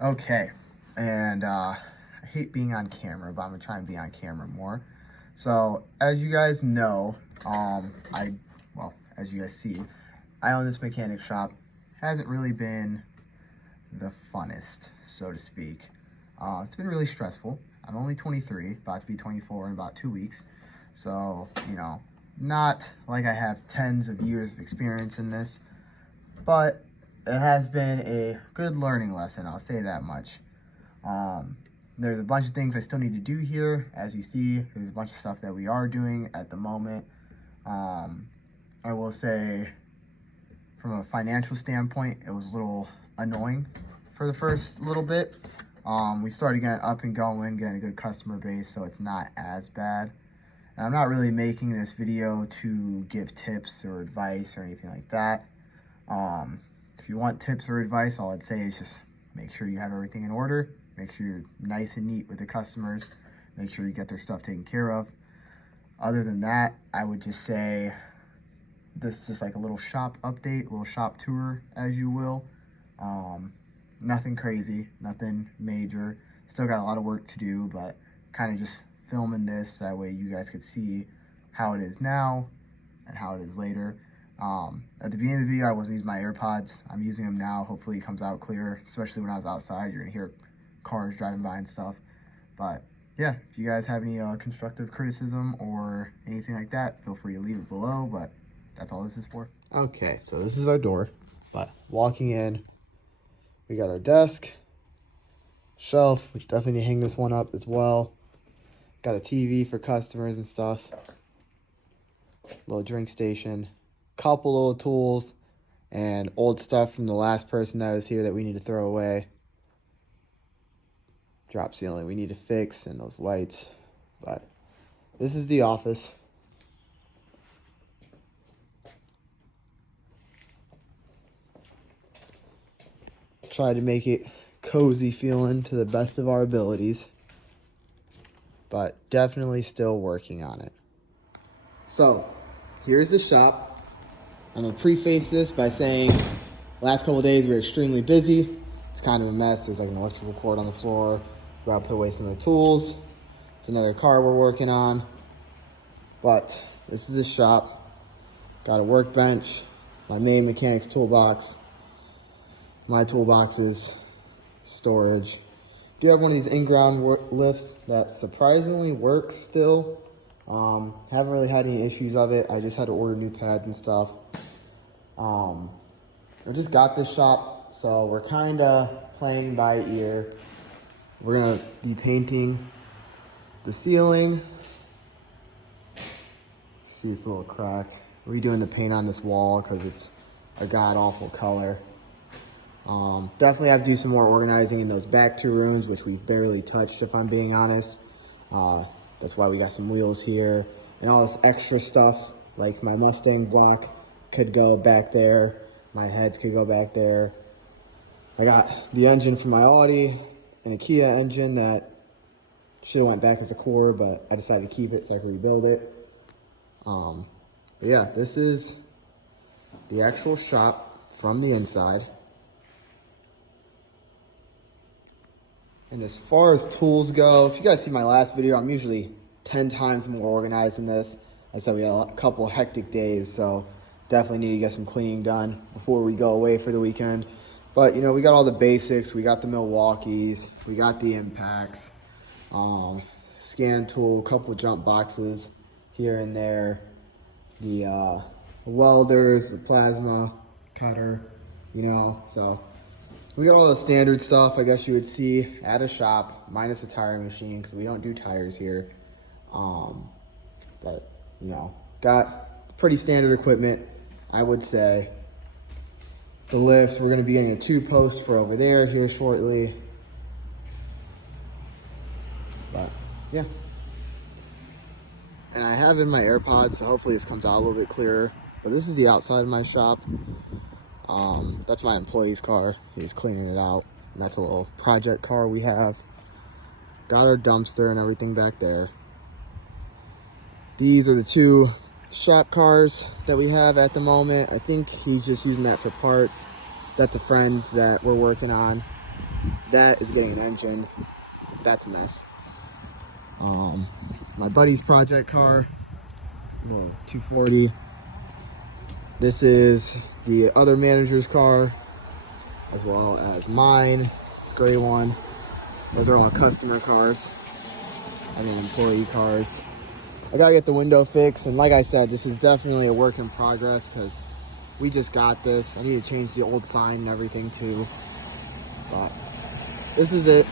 Okay, and I hate being on camera, but I'm gonna try and be on camera more. So as you guys know, as you guys see, I own this mechanic shop. Hasn't really been the funnest, so to speak. It's been really stressful. I'm only 23, about to be 24 in about 2 weeks. So, not like I have tens of years of experience in this, but it has been a good learning lesson, I'll say that much. There's a bunch of things I still need to do here. As you see, there's a bunch of stuff that we are doing at the moment. I will say, from a financial standpoint, it was a little annoying for the first little bit. We started getting up and going, getting a good customer base, so it's not as bad. And I'm not really making this video to give tips or advice or anything like that. If you want tips or advice, all I'd say is just make sure you have everything in order. Make sure you're nice and neat with the customers. Make sure you get their stuff taken care of. Other than that, I would just say this is just like a little shop update, a little shop tour, as you will. Nothing crazy, nothing major. Still got a lot of work to do, but kind of just filming this, that way you guys could see how it is now and how it is later. At the beginning of the video, I wasn't using my AirPods. I'm using them now. Hopefully it comes out clear, especially when I was outside. You're gonna hear cars driving by and stuff. But yeah, if you guys have any constructive criticism or anything like that, feel free to leave it below, but that's all this is for. Okay, so this is our door, but walking in, we got our desk, shelf. We definitely need to hang this one up as well. Got a TV for customers and stuff. Little drink station. Couple little tools and old stuff from the last person that was here that we need to throw away. Drop ceiling we need to fix, and those lights. But this is the office. Try to make it cozy feeling to the best of our abilities, but definitely still working on it. So here's the shop. I'm gonna preface this by saying last couple of days we were extremely busy. It's kind of a mess. There's like an electrical cord on the floor. We gotta put away some of the tools. It's another car we're working on. But this is the shop. Got a workbench, my main mechanic's toolbox, my toolboxes, storage. Do have one of these in-ground lifts that surprisingly works still. Haven't really had any issues of it. I just had to order new pads and stuff. I just got this shop, so we're kind of playing by ear. We're gonna be painting the ceiling. See this little crack. Redoing the paint on this wall because it's a god-awful color. Definitely have to do some more organizing in those back two rooms, which we've barely touched, if I'm being honest. That's why we got some wheels here and all this extra stuff, like my Mustang block could go back there. My heads could go back there. I got the engine from my Audi, and a Kia engine that should have went back as a core, but I decided to keep it so I could rebuild it. But yeah, this is the actual shop from the inside. And as far as tools go, if you guys see my last video, I'm usually 10 times more organized than this. I said we had a couple hectic days, so definitely need to get some cleaning done before we go away for the weekend. But, we got all the basics. We got the Milwaukees. We got the impacts. Scan tool, a couple jump boxes here and there. The welders, the plasma cutter, so we got all the standard stuff, I guess you would see at a shop, minus a tire machine, because we don't do tires here. But, got pretty standard equipment, I would say. The lifts, we're going to be getting a 2-post for over there here shortly. But, yeah. And I have in my AirPods, so hopefully this comes out a little bit clearer. But this is the outside of my shop. That's my employee's car. He's cleaning it out. And that's a little project car we have. Got our dumpster and everything back there. These are the 2 shop cars that we have at the moment. I think he's just using that for parts. That's a friend's that we're working on. That is getting an engine. That's a mess. My buddy's project car. Whoa, 240. This is the other manager's car, as well as mine. This gray one. Those are all customer cars. I mean, employee cars. I gotta get the window fixed, and like I said, this is definitely a work in progress because we just got this. I need to change the old sign and everything too. But this is it.